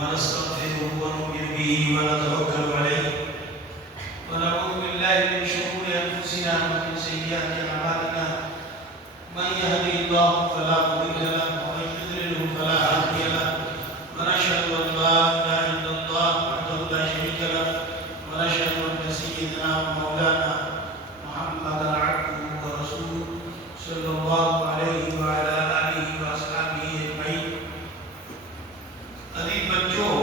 ونستغفره ونؤمن به ونتوكل عليه ونعوذ بالله من شرور أنفسنا ومن سيئات أعمالنا من يهده الله فلا مضل له ومن يضلل فلا هادي له ونشهد أن لا إله إلا الله وحده لا شريك له ونشهد أن سيدنا ومولانا محمدا عبده ورسوله صلى الله عليه وعلى آله وأصحابه أجمعين. عزیز بچوں،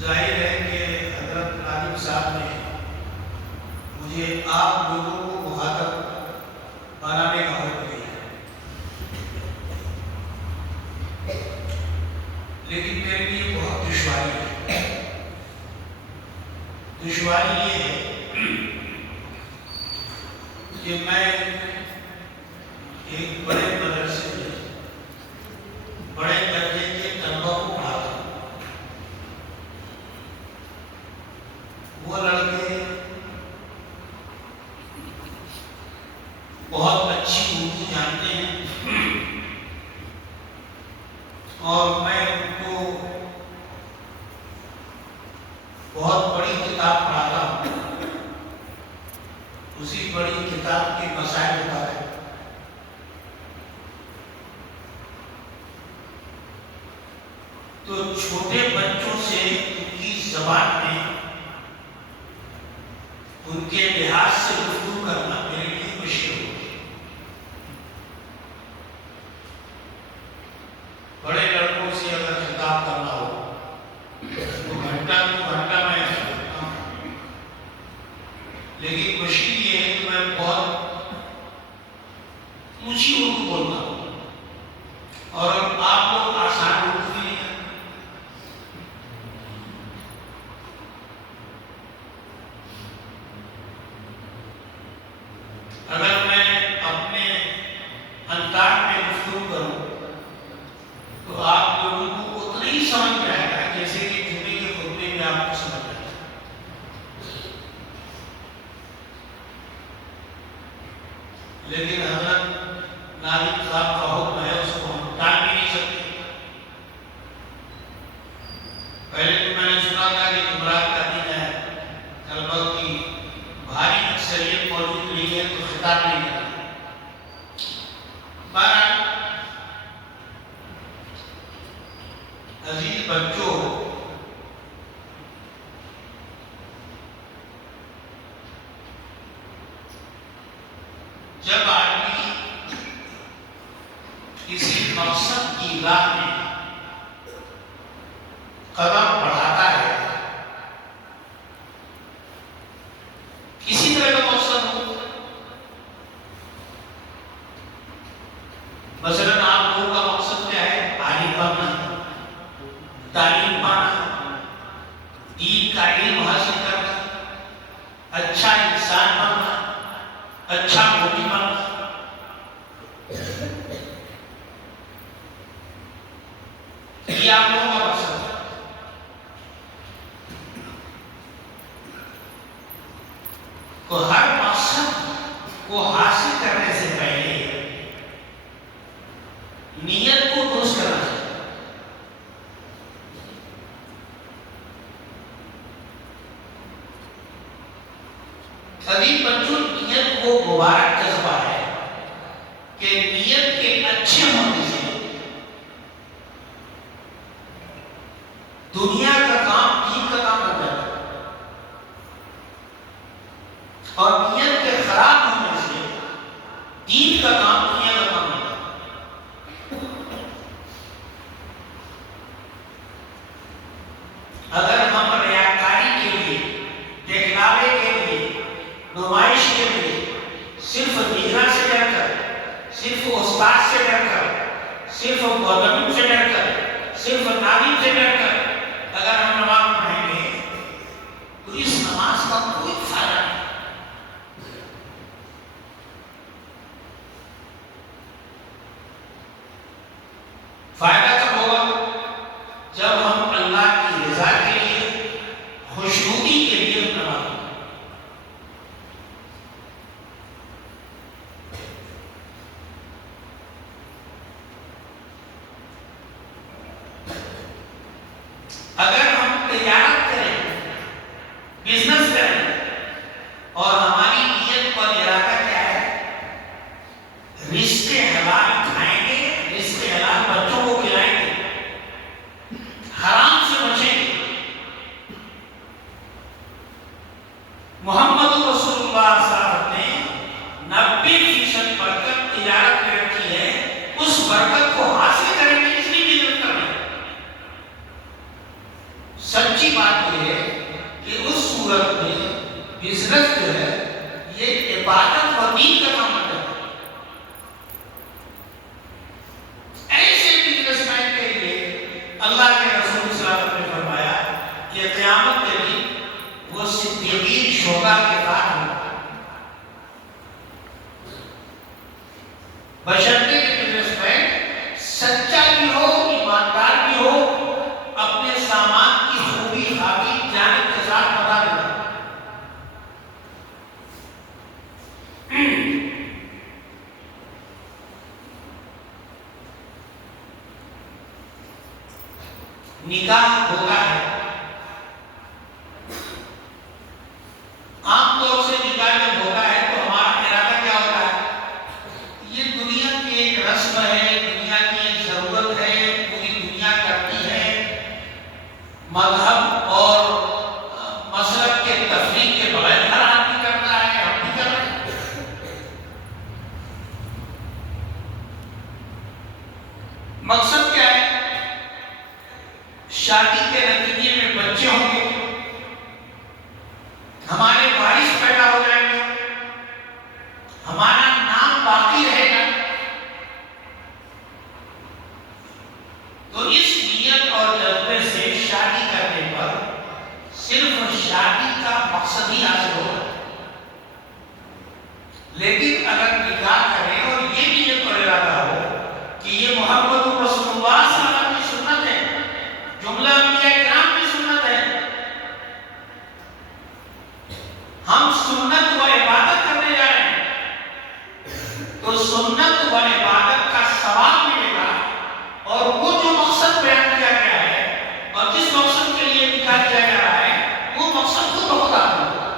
ظاہر ہے کہ حضرت عالم صاحب نے مجھے آپ لوگوں کو مخاطب بنانے کا حکم دیا ہے، لیکن میرے لیے بہت دشواری ہے. دشواری یہ ہے کہ میں ایک بڑے مدرسے میں بڑے درجے کے طلبہ کو پڑھاتا ہوں. وہ لڑکے بہت اچھی اردو جانتے ہیں اور میں ان کو بہت بڑی کتاب پڑھاتا ہوں. اسی بڑی کتاب کے مسائل بتاتے ہیں. تو چھوٹے بچوں سے ان کی زبان میں ان کے لحاظ سے گفتگو کرنا میرے لیے مشکل ہو. بڑے لڑکوں سے اگر خطاب کرنا ہو تو گھنٹہ میں کرتا ہوں، لیکن مشکل یہ ہے کہ میں بہت اونچی اردو بولتا ہوں اور آپ لوگ آسان اردو بھی نہیں کرتے. اگر میں اپنے انداز میں گفتگو کروں تو آپ لوگوں کو اتنا ہی سمجھ میں آئے گا جیسے کہ جمعے کے خطبے میں آپ کو سمجھ آئے گا. لیکن حضرت ناظم صاحب کا حکم ہے، اس کو ہم ٹال بھی نہیں سکتے. پہلے تو میں نے سنا تھا کہ جمعرات کا دن ہے، طلبہ کی بھاری اکثریت موجود نہیں ہے تو خطاب نہیں کرنا. بہرحال عزیز بچوں، جب آدمی کسی مقصد کی راہ میں قدم بڑھاتا ہے، کسی طرح کا مقصد ہو، مثلا آپ لوگوں کا مقصد کیا ہے؟ عالم بننا، تعلیم پانا، دین کا علم حاصل کرنا، اچھا انسان بننا، اچھا مومن بننا. یہ آپ لوگوں کا مقصد ہے. تو ہر مقصد کو حاصل کرنے سے پہلے نیت کو درست کرنا چاہیے. عزیز بچوں، نیت وہ مبارک جذبہ ہے کہ نیت کے اچھے ہونے سے دنیا کا کام دین کا کام بن جاتا ہے، اور نیت کے خراب ہونے سے دین کا کام دنیا کا کام بن جاتا ہے. اگر ہم ریاکاری کے لیے، دکھلاوے کے لیے، نمائش کے لیے صرف دیگر سے ڈر کر، صرف استاد سے ڈر کر، صرف مولوی سے ڈر کر، صرف ناظم سے ڈر کر اگر ہم نماز پڑھیں گے تو اس نماز کا کوئی فائدہ نہیں. فائدہ کب ہوگا؟ جب ہم اللہ کی رضا کے لیے، خوشنودی کے لیے نماز پڑھیں. اگر ہم تجارت کریں، بزنس کریں اور ہماری نیت اور ارادہ کیا ہے؟ رزق حلال کھائیں گے، رزق حلال بچوں کو کھلائیں گے، حرام سے بچیں گے۔ محمد رسول اللہ صلی اللہ علیہ وسلم نے 90% برکت تجارت میں رکھی ہے، اس برکت کو حاصل کریں گے اس لیے بزنس کرنا ہے۔ سچی بات یہ ہے کہ اس صورت میں بزنس جو ہے یہ عبادت و دین کا کام ہے۔ ایسے بزنس مین کے لیے اللہ کے رسول صلی اللہ علیہ وسلم نے فرمایا کہ قیامت کے دن وہ صدیقین شہداء کے ساتھ ہوگا، بشرطے کہ بزنس مین سچا بھی ہو، ایماندار بھی ہو، اپنے سامان کی خوبی خابی جانب کے ساتھ بتا دینا۔ نکاح ہوتا ہے، عام طور سے نکاح جب ہوتا ہے تو ہمارا ارادہ کیا ہوتا ہے؟ یہ دنیا کی ایک رسم ہے، دنیا کی ایک ضرورت ہے، پوری دنیا کرتی ہے، مذہب اور مسلک کے تفریق کے بغیر ہر آدمی کرتا ہے، ہم بھی کر رہے ہیں۔ مقصد کیا ہے؟ شادی کے نتیجے میں بچے ہوں گے، ہمارے وارث پیدا ہو جائیں گے، ہمارا نام باقی رہے گا۔ تو اس نیت اور جذبے سے شادی کرنے پر صرف شادی کا مقصد ہی حاصل ہوگا۔ لیکن اگر نکاح کریں اور یہ نیت اور ارادہ ہو کہ یہ محمد رسول اللہ صلی اللہ علیہ وسلم کی سنت ہے، جملہ انبیاء کرام کی سنت ہے، ہم سنت و عبادت کرنے جا رہے ہیں، تو سنت و عبادت کا ثواب ملے گا، اور وہ جو مقصد بیان کیا گیا ہے اور جس مقصد کے لیے نکاح کیا جا رہا ہے وہ مقصد خود بخود حاصل ہوگا۔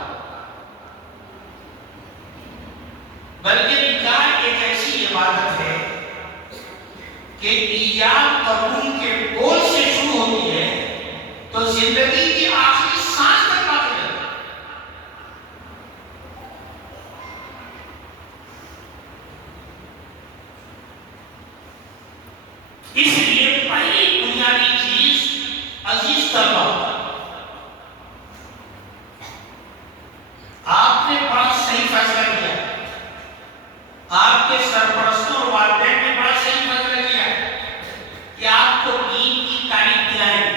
بلکہ نکاح ایک ایسی عبادت ہے کہ ایجاب قبول کے بول سے شروع ہوتی ہے تو زندگی کی آخری سانس تک باقی رہتی ہے۔ اس لیے پہلی بنیادی چیز عزیز طلبہ، آپ نے بڑا صحیح فیصلہ کیا، آپ کے سرپرستوں اور والدین نے بڑا صحیح فیصلہ کیا کہ آپ کو دین کی تعلیم دلائیں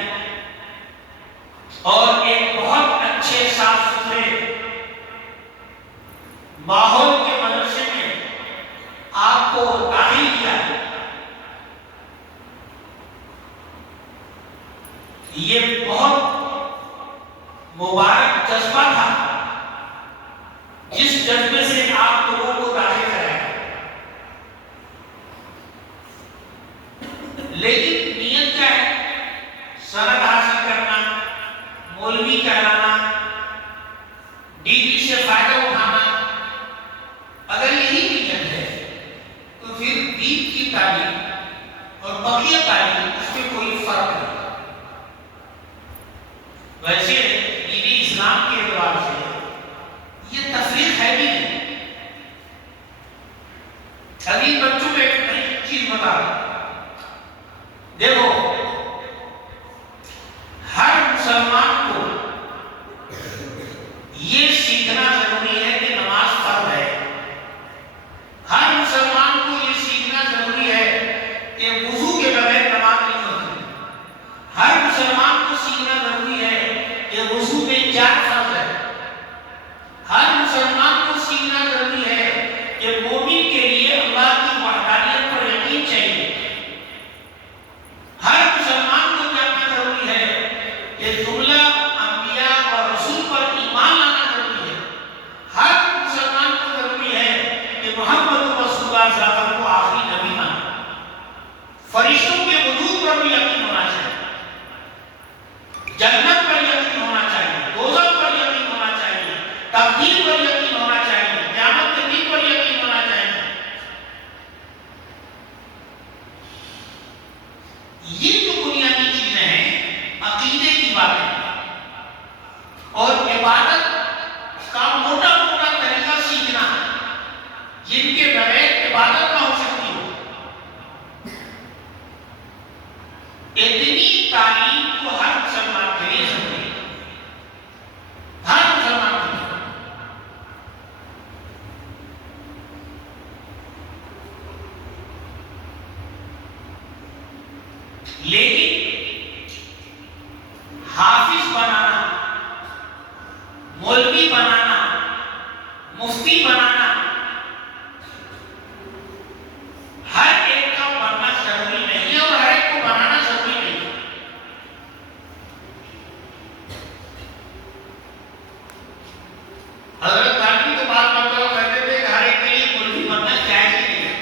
اور ایک بہت اچھے صاف ستھرے ماحول کے مدرسے میں آپ کو داخل کیا۔ یہ بہت مبارک جذبہ تھا جس جذبے سے آپ لوگوں کو داخل کرایا، لیکن نیت کیا ہے؟ سند حاصل کرنا، مولوی کہلانا، ڈگری سے فائدہ اٹھانا۔ اگر یہی نیت ہے تو پھر دین کی تعلیم اور بقیہ تعلیم اس میں کوئی فرق نہیں۔ ویسے دین اسلام کے اعتبار سے یہ تفریق ہے بھی نہیں۔ ابھی بچوں کو ایک نئی چیز بتا رہا ہوں، دیکھو ہر مسلمان کو یہ سیکھنا ضروری ہے کہ نماز فرض ہے، ہر مسلمان کو یہ سیکھنا ضروری ہے کہ وضو کے بغیر نماز نہیں ہوتی، ہر مسلمان کو سیکھنا ضروری ہے کہ وضو میں 4 فرض ہے، ہر مسلمان کو سیکھنا ضروری ہے کہ مومن کے لیے اللہ کی وحدانیت پر یقین چاہیے، ہر جنت پر یقین ہونا چاہیے، دوزخ پر یقین ہونا چاہیے، تقدیر پر یقین ہونا چاہیے، قیامت کے دن پر یقین ہونا چاہیے۔ یہ جو بنیادی چیزیں ہیں عقیدے کی باتیں اور عبادت کا موٹا موٹا طریقہ سیکھنا ہے، جن کے بغیر عبادت نہ ہو سکتی ہو۔ اتنی تعلیم کو ہر مسلمان کے لیے ضروری ہے، ہر مسلمان کے لیے۔ لیکن حافظ بنانا، مولوی بنانا، مفتی بنانا ہر ایک کا بننا ضروری نہیں ہے اور ہر ایک کو بنانا ضروری نہیں ہے۔ حضرت گاندھی تو بات مرتبہ کرتے تھے کہ ہر ایک کے لیے مولوی بننا جائز ہی نہیں ہے۔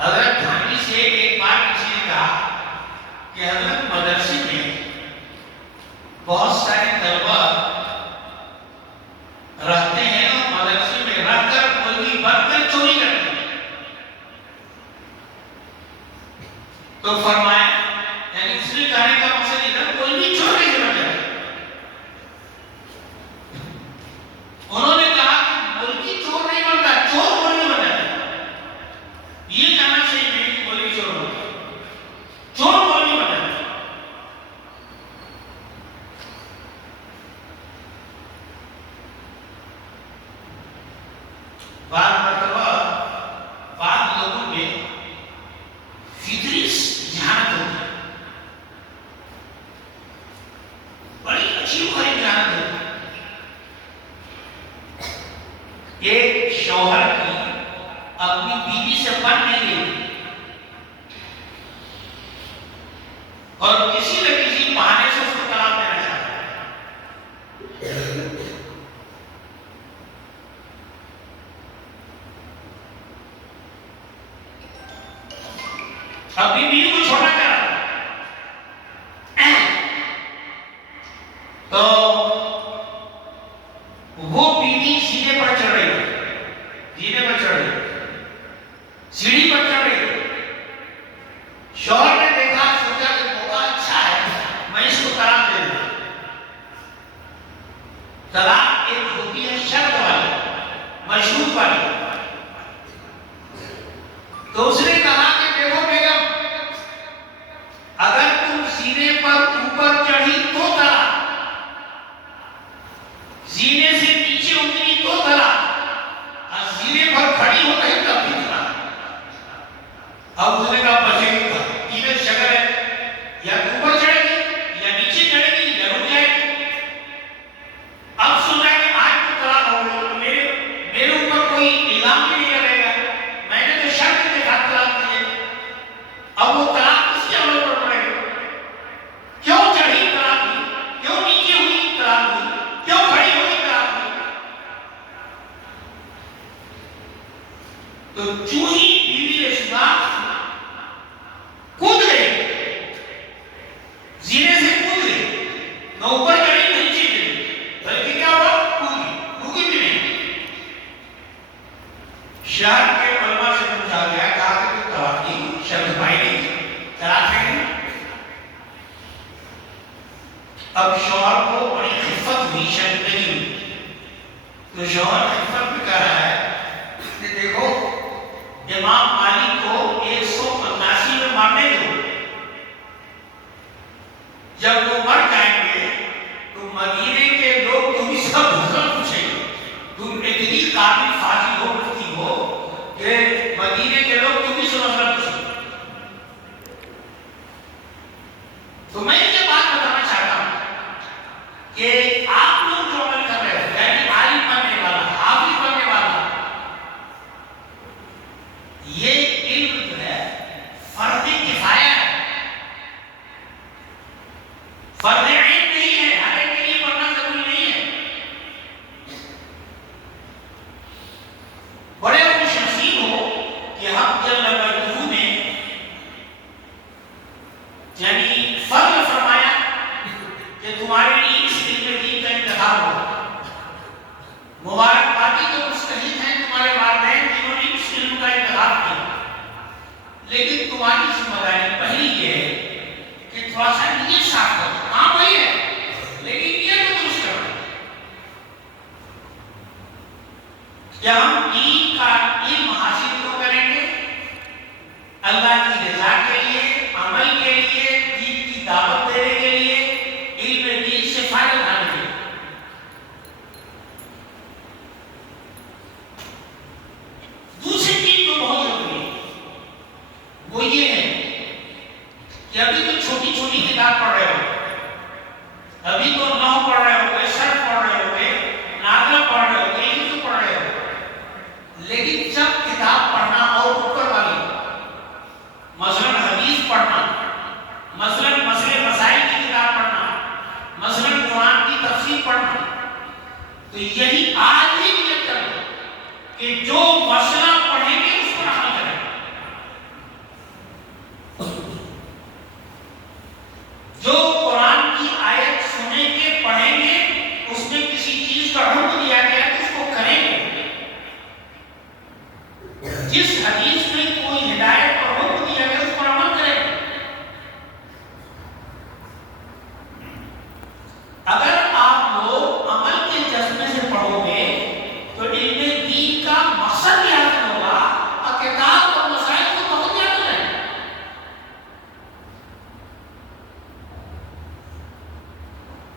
حضرت گاندھی سے ایک بار کسی نے کہا کہ حضرت مدرسے میں بہت سارے طلبہ رہتے ہیں اور مدرسے میں رہ کر مولوی بن کر چوری کرتے ہیں، تو فرمایا یعنی اس نے کہنے کا مقصد یہ تھا مولوی چور کیسے بن جائے؟ انہوں نے کہا کہ مولوی چور نہیں بنتا، چور مولوی بن جاتا ہے۔ یہ کہنا صحیح نہیں کہ مولوی چور بنتا ہے، چور مولوی بن جاتا ہے۔ بعض مرتبہ بعض لوگوں میں فطری ذہانت ہوتی ہے، بڑی عجیب غریب ذہانت ہوتی ہے۔ ایک شوہر کی اپنی بیوی سے بن نہیں رہی اور کسی نہ کسی بہانے سے اس کو طلاق دینا چاہتا ہے۔ اپنی بیوی کو چھوڑنا چاہ رہا ہے تو وہ بیوی سینے پر چڑھ رہی ہے، سینے پر چڑھ رہی ہے، سیڑھی پر چڑھ رہی ہے۔ شوہر نے دیکھا، سوچا کہ موقع اچھا ہے، میں اس کو طلاق دے دوں۔ طلاق ایک ہوتی ہے شرط والی، مشروط والی۔ تو اس نے کہا کہ دیکھو بیگم، اگر تم سینے پر اوپر چڑھی تو طلاق، سینے سے نیچے اتری تو طلاق، اور سینے پر کھڑی ہو گئی تب بھی طلاق۔ اب اس نے کہا بچے گی کہا تینوں شکل ہے، یا اوپر چڑھے گی یا نیچے چڑھے گی یا رک جائے گی۔ اب سوچا کہ آج تو طلاق ہو گئی، میرے اوپر کوئی الزام بھی نہیں لگے گا، میں نے تو شرط کے ساتھ طلاق دی ہے۔ اب وہ طلاق کس کے عمل پر پڑے گا؟ کیوں چڑھی طلاق ہوئی، کیوں نیچے ہوئی طلاق ہوئی، کیوں کھڑی ہوئی طلاق ہوئی؟ تو چوں ہی بیوی نے سنا کود گئی، زینے سے کود گئی، نہ اوپر چڑھی نہ نیچے چڑھی، بلکہ کیا ہوا؟ کود گئی، رکی بھی نہیں۔ شہر کے علماء سے پوچھا گیا، کہا کہ تو طلاق کی شرط پائی نہیں، طلاق ہے نہیں۔ اب شوہر کو بڑی خفت ہوئی، شرمندگی ہوئی، تو شوہر خفت میں کہہ رہا ہے کہ دیکھو امام مالک کو 185 میں مارنے دو، جب وہ مر جائیں گے تو مدینے کے لوگ تمہیں سب حکم پوچھیں گے، تم اتنی قابل فاضل ہو مفتی ہو کہ مدینے کے لوگ تمہیں سے مسئلہ پوچھیں گے۔ تو میں یہ بات بتانا چاہتا ہوں کہ آپ لوگ جو عمل کر رہے ہیں، یعنی عالم بننے والا، حافظ بننے والا، یہ علم جو ہے فرض کفایہ ہے، فرض عین نہیں ہے، ہر ایک کے لیے پڑھنا ضروری نہیں ہے۔ بڑے خوش نصیب ہو کہ ہم جل وعلا نے یعنی فرض لیکن تمہاری ذمہ داری پہلی یہ ہے کہ تھوڑا سا نیت صاف کرو. کام وہی ہے لیکن نیت کو درست کرو. کیا ہم دین کا علم حاصل کیوں کریں گے؟ اللہ کی رضا کے لیے، عمل کے لیے، دین کی دعوت دینے کے لیے، علم دین سے فائدہ اٹھانے کے لیے. دوسری چیز جو بہت ضروری ہے وہ یہ ہے کہ ابھی تو چھوٹی چھوٹی کتاب پڑھ رہے ہو، ابھی تو نحو پڑھ رہے ہو گے، صرف پڑھ رہے ہو گے، ناظرہ پڑھ رہے ہو گے، انگلش پڑھ رہے ہو. لیکن جب کتاب پڑھنا اور اوپر والی مثلاً حدیث پڑھنا، مثلاً مسئلے مسائل کی کتاب پڑھنا، مثلاً قرآن کی تفسیر پڑھنا، تو یہی آج ہی نیت کرو کہ جو مسئلہ پڑھیں گے اس پر عمل کریں. جو قرآن کی آیت سنیں گے، پڑھیں گے، اس میں کسی چیز کا حکم دیا گیا کہ اس کو کریں گے. جس حدیث میں کوئی ہدایت اور حکم دیا گیا اس پر عمل کریں. اگر آپ لوگ عمل کے جذبے سے پڑھو گے تو علم دین کا مقصد بھی حاصل ہوگا اور کتاب اور مسائل کو بہت یاد رہے.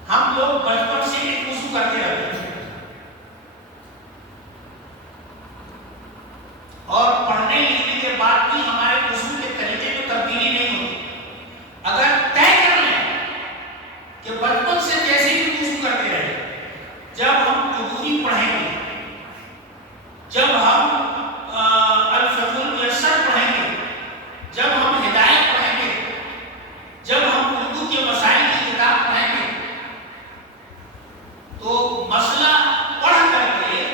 ہم لوگ بچپن سے ایک وضو کرتے رہتے ہیں اور پڑھنے لکھنے کے بعد بھی ہمارے وضو کے طریقے میں تبدیلی نہیں ہوتی. اگر طے کر لیں کہ بچپن سے جیسے بھی وضو کرتے رہے، جب ہم عبوری پڑھیں گے، جب ہم الفقہ المیسر پڑھیں گے، جب ہم ہدایت پڑھیں گے، جب ہم اردو کے مسائل کی کتاب پڑھیں گے، تو مسئلہ پڑھ کر کے،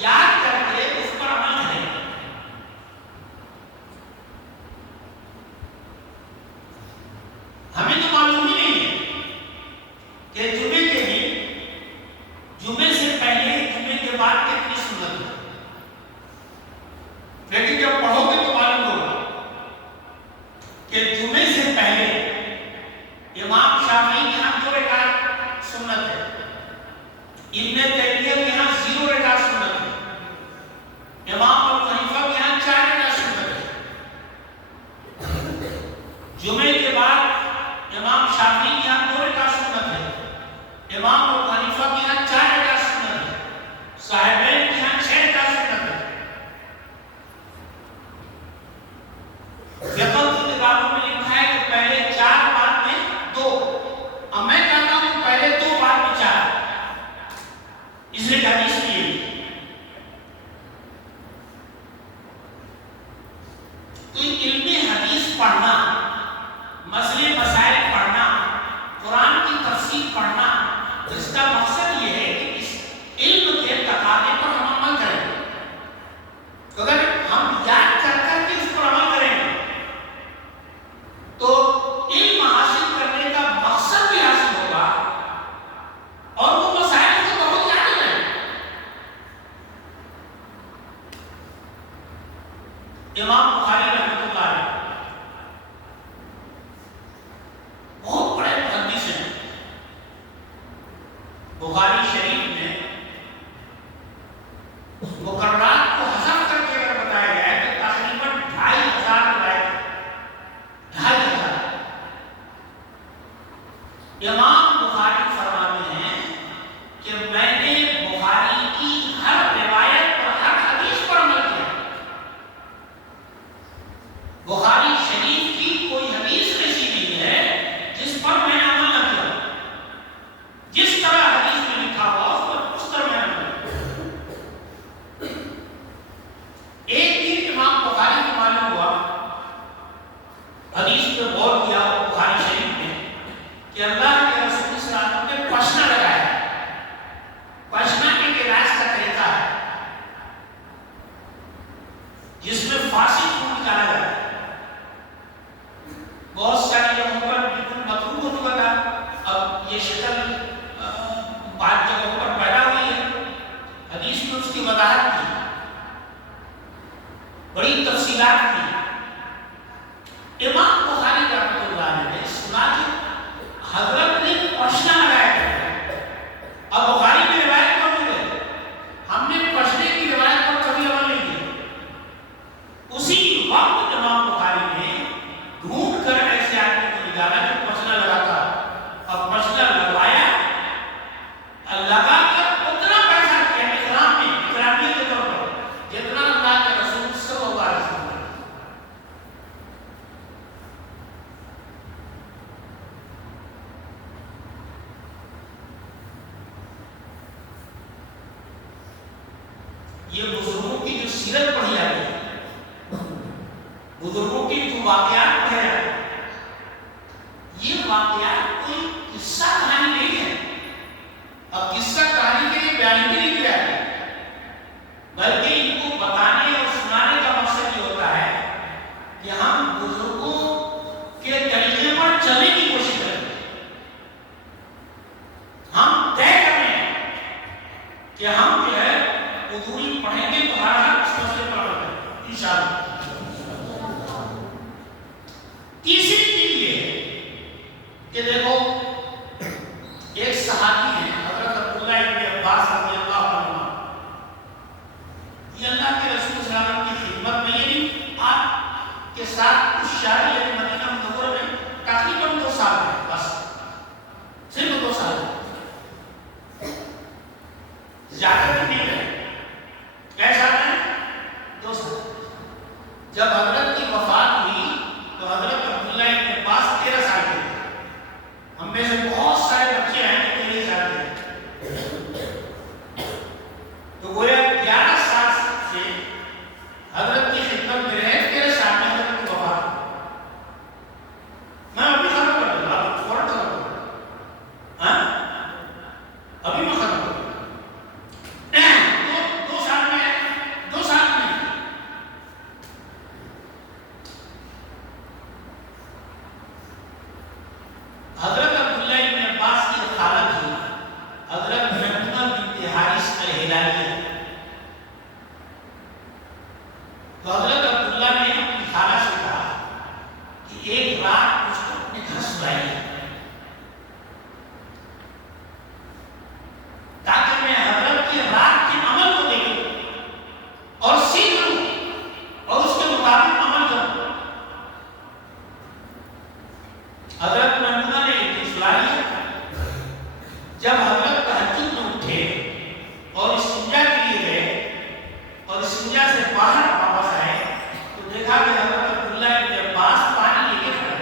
یاد کر کے اس پر عمل کریں. ہمیں تو معلوم ہی نہیں ہے کہ جمعے کے دن، جمعے سے پہلے، جمعے کے بعد کتنی سنت ہے. لیکن جب پڑھو گے تو معلوم ہوگا کہ جمعے سے پہلے امام شافعی کے یہاں 2 رکعت سنت ہے، ابن تیمیہ کے یہاں 0 رکعت سنت ہے، امام ابو حنیفہ کے یہاں 4 رکعت سنت ہے. جمعے کے بعد امام شافعی کے یہاں 2 رکعت سنت ہے، امام ابو حنیفہ کے یہاں 4 رکعت سنت ہے، صاحبین کے یہاں 6 رکعت سنت ہے. فقہ کی کتابوں میں لکھا ہے کہ پہلے 4 بعد میں 2. اب میں کہتا ہوں کہ پہلے 2 بعد میں 4. اس لیے حدیث میں یہ تو علم حدیث پڑھنا، مسئلے مسائل پڑھنا، قرآن کی تفسیر پڑھنا، اس کا مقصد یہ ہے کہ اس علم کے تقاضے پر ہم عمل کریں. اگر ہم یاد کر کر کے اس پر عمل کریں گے تو علم حاصل کرنے کا مقصد بھی حاصل ہوگا اور وہ مسائل کو بہت یاد رہیں. امام بخاری رحمۃ اللہ علیہ بہت بڑے محدث ہیں. بخاری شریف میں مقررات کو حذف کر کے اگر بتایا جائے تو تقریباً 2500 روایت. 2500. امام بخاری فرماتے ہیں کہ میں نے بخاری کی ہر روایت اور ہر حدیث پر عمل کیا. بخاری شریف کی کوئی حدیث ایسی نہیں ہے جس پر میں نے عمل نہ کیا. جس طرح حدیث میں لکھا ہوا اس طرح میں نے عمل کیا. ایک دن امام بخاری کو معلوم ہوا، حدیث پہ غور کیا بخاری شریف میں کہ اللہ کے رسول صلی اللہ علیہ وسلم نے پشنا لگایا. پشنا ایک علاج کا طریقہ ہے جس میں فاسد خون نکالا جاتا ہے. بہت ساری جگہوں پر بالکل مطلوب ہو چکا تھا، اب یہ شکل بعض جگہوں پر پیدا ہوئی ہے. حدیث میں اس کی وضاحت کی، بڑی تفصیلات کی. یہ بزرگوں کی جو سیرت پڑھی جاتی ہے، بزرگوں کی جو واقعات پڑھے جاتے ہیں، یہ واقعات کوئی قصہ کہانی نہیں ہے. اب قصہ کہانی کے لیے بیان کے لیے کیا ہے، بلکہ ان کو بتانے اور سنانے کا مقصد یہ ہوتا ہے کہ ہم بزرگوں کے طریقے پر چلنے کی کوشش کریں. ہم طے کریں کہ ہم جو ہے اردو پڑھیں گے تو ہر مسئلے پر عمل کریں انشاءاللہ. تیسری چیز یہ ہے کہ دیکھو ایک صحابی ہے حضرت عبداللہ ابن عباس رضی اللہ عنہ. یہ اللہ کے رسول صلی اللہ علیہ وسلم کی خدمت میں، یعنی آپ کے ساتھ کچھ شہری یعنی مدینہ منورہ میں تقریباً 2 سال ہے، بس صرف 2 سال ہے، زیادہ بھی نہیں ہے. کیسا ہے 2 سال. جب حضرت کی وفات ہوئی تو حضرت عبداللہ ابن عباس 13 سال کے تھے. ہم میں سے بہت سارے بچے ہیں جو 13 سال کے ہیں، تو گویا 11 سال سے حضرت کی خدمت میں رہے. 13 سال میں حضرت کی وفات ہوئی. میں ابھی ختم کر دوں گا، آپ فوراً ختم کر دوں. ہاں ابھی میں ختم کر دوں. 2 سال میں حضرت عبداللہ ابن عباس کی خالہ تھی حضرت میمونہ بنت حارث الہلالیہ. تو حضرت عبداللہ نے اپنی خالہ سے کہا کہ ایک رات مجھ کو اپنے گھر سلائیے تاکہ میں حضرت کے رات کے عمل کو دیکھوں اور سیکھ لوں اور اس کے مطابق عمل کروں. حضرت میمونہ نے ایک دن سلا لیا. جب حضرت تہجد میں اٹھے اور استنجا کے لیے گئے اور استنجا سے باہر واپس آئے تو دیکھا کہ حضرت عبداللہ ابن عباس پانی لے کے کھڑے.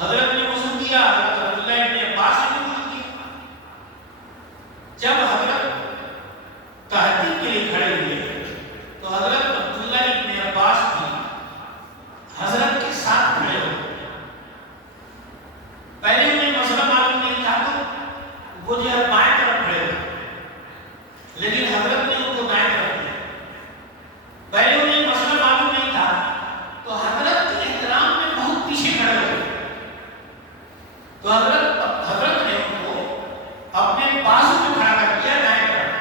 حضرت نے وضو کیا، حضرت عبداللہ ابن عباس نے وضو کیا. جب حضرت تہجد کے لیے کھڑے ہوئے تو حضرت عبداللہ ابن عباس بھی حضرت کے ساتھ کھڑے ہوئے. پہلے انہیں مسئلہ معلوم نہیں تھا تو وہ جو ہے بائیں طرف کھڑے ہوئے، لیکن حضرت نے ان کو دائیں طرف دیا. پہلے انہیں مسئلہ معلوم نہیں تھا تو حضرت کے احترام میں بہت پیچھے کھڑے ہوئے. تو حضرت نے ان کو اپنے بازو میں کھڑا کر دیا دائیں طرف.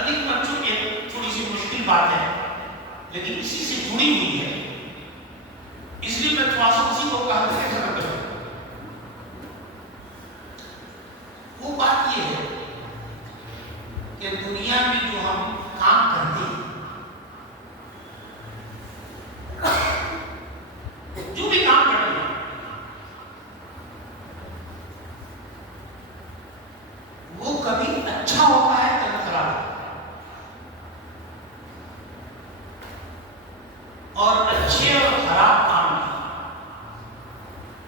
ابھی بچوں کی تھوڑی سی مشکل بات ہے لیکن اسی سے جڑی ہوئی ہے، اس لیے میں تھوڑا سا اسی کو کہا کرتا ہوں۔ وہ بات یہ ہے کہ دنیا میں جو ہم کام کرتے ہیں، جو بھی کام کرتے ہیں، وہ کبھی اچھا ہوتا ہے کبھی خراب ہوتا ہے، اور اچھے اور خراب کام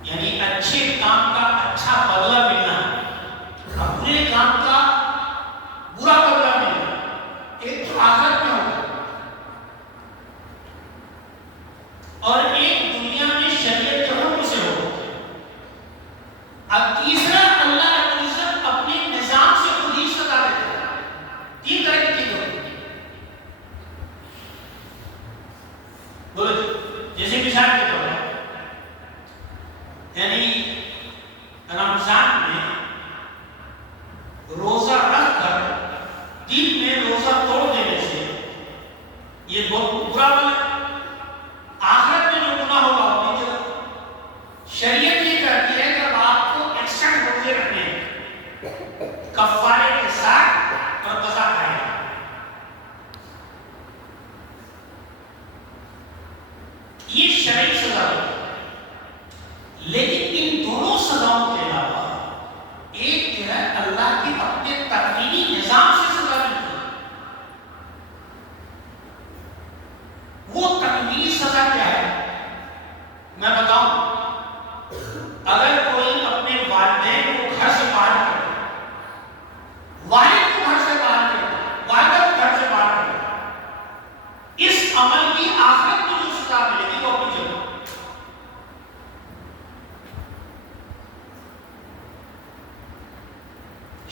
یعنی اچھے کام کا اچھا بدلہ ملنا اور برے کام کا برا بدلہ ملنا ایک تو آخرت میں ہوگا، اور ایک دنیا میں شریعت کے حکم سے ہوگا۔ اب تیسرا اللہ رب العزت اپنے نظام سے خود ہی سزا دیتا ہے۔ تین طرح کی چیزیں ہوتی ہیں، بولو جیسے مثال کے طور پر یعنی رمضان میں روزہ رکھ کر دن میں روزہ توڑ دینے سے یہ بہت برا عمل ہے۔ آخرت میں جو گناہ ہوگا اپنی جگہ، شریعت یہ کرتی ہے کہ آپ کو ایکسٹنڈ روزے رکھنے ہیں کفارے کے ساتھ اور قضا کریں۔ یہ شرعی سزا ہے، لیکن ان دونوں سزاؤں کے علاوہ ایک جو ہے اللہ کے اپنے تکوینی نظام سے سزا ملتی ہے۔ وہ تکوینی سزا کیا ہے میں بتاؤں۔ اگر کوئی اپنے والدین کو گھر سے باہر کر دے، والد کو گھر سے باہر کر دے، والدہ کو گھر سے باہر کر دے، اس عمل کی آخرت میں جو سزا ملے گی وہ اپنی جگہ۔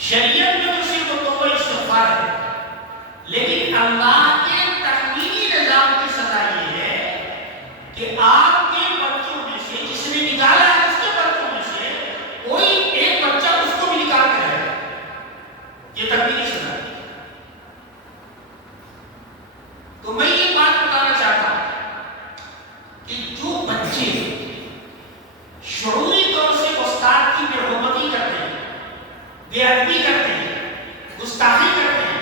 شریعت میں تو صرف توبہ استغفار ہے، لیکن اللہ کے تکوینی نظام کی سزا یہ ہے کہ آپ کے بچوں میں سے جس نے نکالا ہے اس کے بچوں میں سے کوئی ایک بچہ اس کو بھی نکال کے رہے، یہ تکوینی سزا ہے۔ تو میں یہ بات بتانا چاہتا ہوں کہ جو بچے شعوری طور سے استاد کی بے حرمتی کرتے ہیں، بے ادبی کرتے ہیں، گستاخی کرتے ہیں،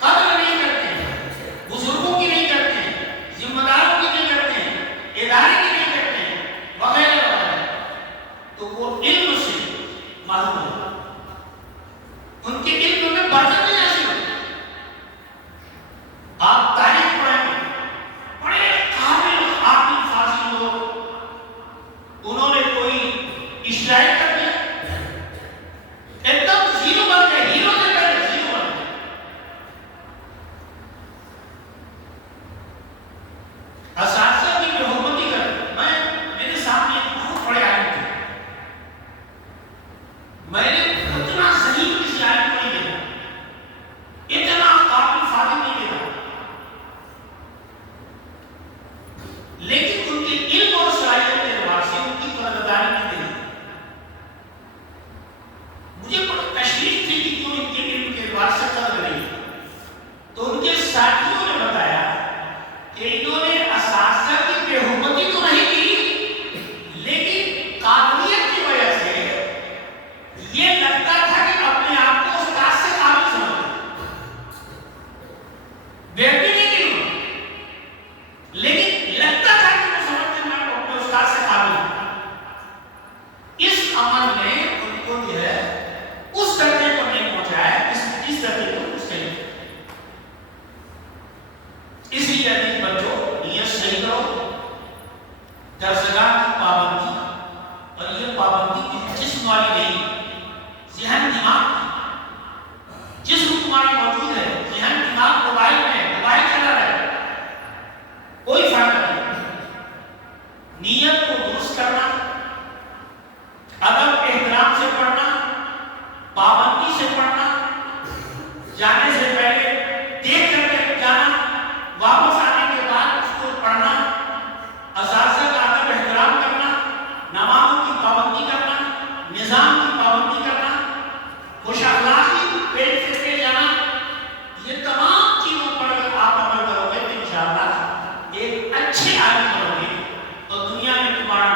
قدر نہیں کرتے ہیں، بزرگوں کی نہیں کرتے ہیں، ذمہ داروں کی نہیں کرتے ہیں، ادارے کی شادی کرو گے تو دنیا میں تمہارا